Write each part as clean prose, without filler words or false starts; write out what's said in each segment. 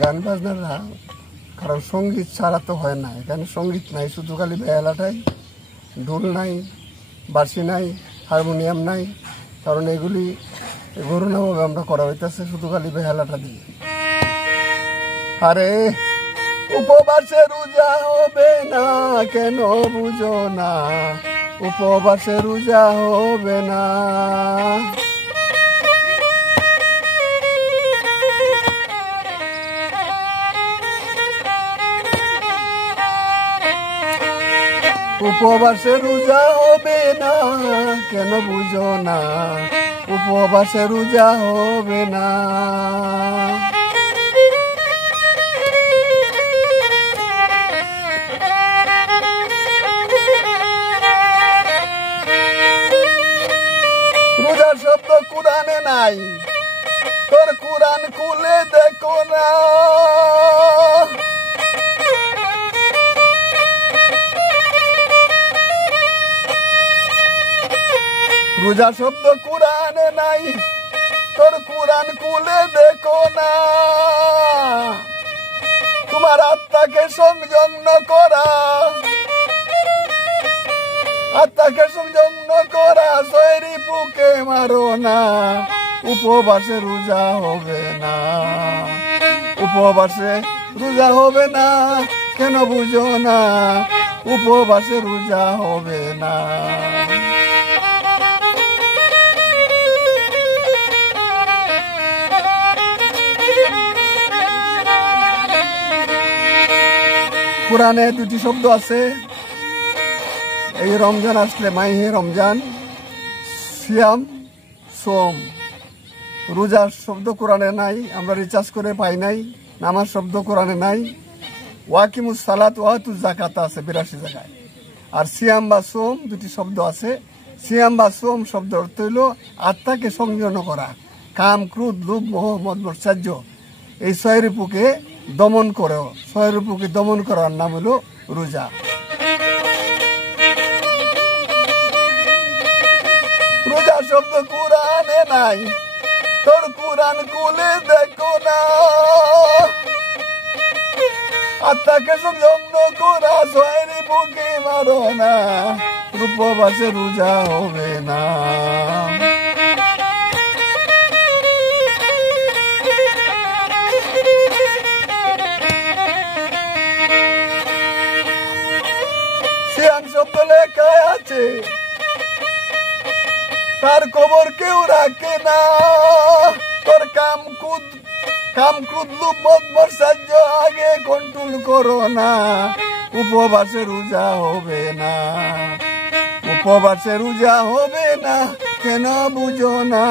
গান বাজনা না, কারণ সঙ্গীত ছাড়া তো হয় না। এখানে সঙ্গীত নাই, শুধু খালি বেহালাটাই, ঢোল নাই, বাঁশি নাই, হারমোনিয়াম নাই। কারণ এগুলি গরুনাভাবে আমরা করা হইতেছে শুধু খালি বেহালাটা দিয়ে। আরে উপবাসে রোজা হবে না কেন বুঝো না, উপবাসে রোজা হবে না। উপবাসে রোজা হবে না কেন বুঝো না, উপবাসে রোজা হবে না। রোজার শব্দ কোরআনে নাই, তোর কোরআন খুলে দেখো না। রোজা শব্দ কোরআনে নাই, তোর কোরআন খুলে দেখো না। তোমার আত্মাকে সংযম করা, আত্মাকে সংযম করা, শরীর বুকে মারো না। উপবাসে রোজা হবে না, উপবাসে রোজা হবে না কেন বুঝো না, উপবাসে রোজা হবে না। কোরআনে দুটি শব্দ আছে, এই রমজান আসলে মাইহে রমজান, সিয়াম সোম। রোজার শব্দ কোরআনে নাই, আমরা রিচার্জ করে পাই নাই। নামাজ শব্দ কোরআনে নাই। ওয়াকিমুস সালাত ওয়াতুজ যাকাত আছে 82 জায়গায়। আর সিয়াম বা সোম দুটি শব্দ আছে। সিয়াম বা সোম শব্দ অর্থ হইল আত্মাকে সংযম করা, কাম ক্রোধ লোভ মোহ মদ মৎসর্য এই ছয় রিপুকে দমন করো। ছয় রিপুকে দমন করার নাম হলো রোজা। রোজা শব্দ কোরআনে নাই, তোর কোরআন খুলে দেখো না। আত্মাকে সংযম করা, ছয় রিপুকে মারো না। উপবাসে রোজা হবে না। সিয়াম শব্দ লেখা আছে, তার খবর কেউ রাখে না। তোর কাম ক্রোধ লোভ মদ মৎসর্য আগে কন্ট্রোল করো না। উপবাসে রোজা হবে না, উপবাসে রোজা হবে না কেন বুঝো না,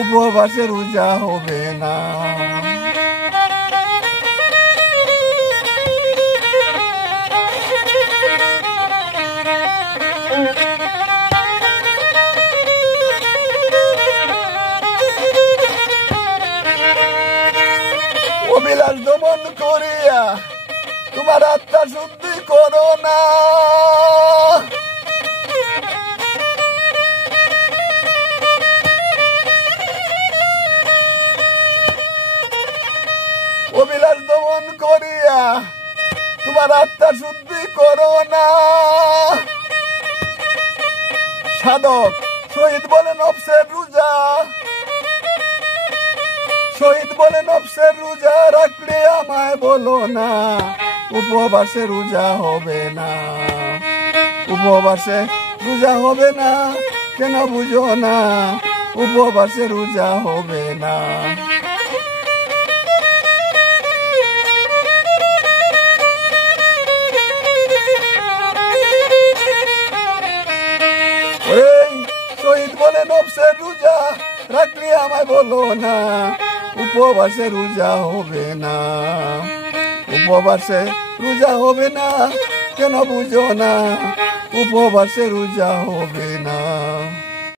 উপবাসে রোজা হবে না। অবিলাস দমন করিয়া তোমার আত্মা শুদ্ধি করো না। অবিলাস দমন করিয়া তোমার আত্মা শুদ্ধি করো না। সাধক শহীদ বলে নফসের রোজা, শহীদ বলে নফসের রোজা রাখলে আমায় বলো না। উপবাসে রোজা হবে না, উপবাসে রোজা হবে না কেন বুঝো না, উপবাসে রোজা হবে না। শহীদ বলে নফসের রোজা রাখলে আমায় বলো না। উপবাসে রোজা হবে না, উপবাসে রোজা হবে না কেন বুঝো না, উপবাসে রোজা হবে না।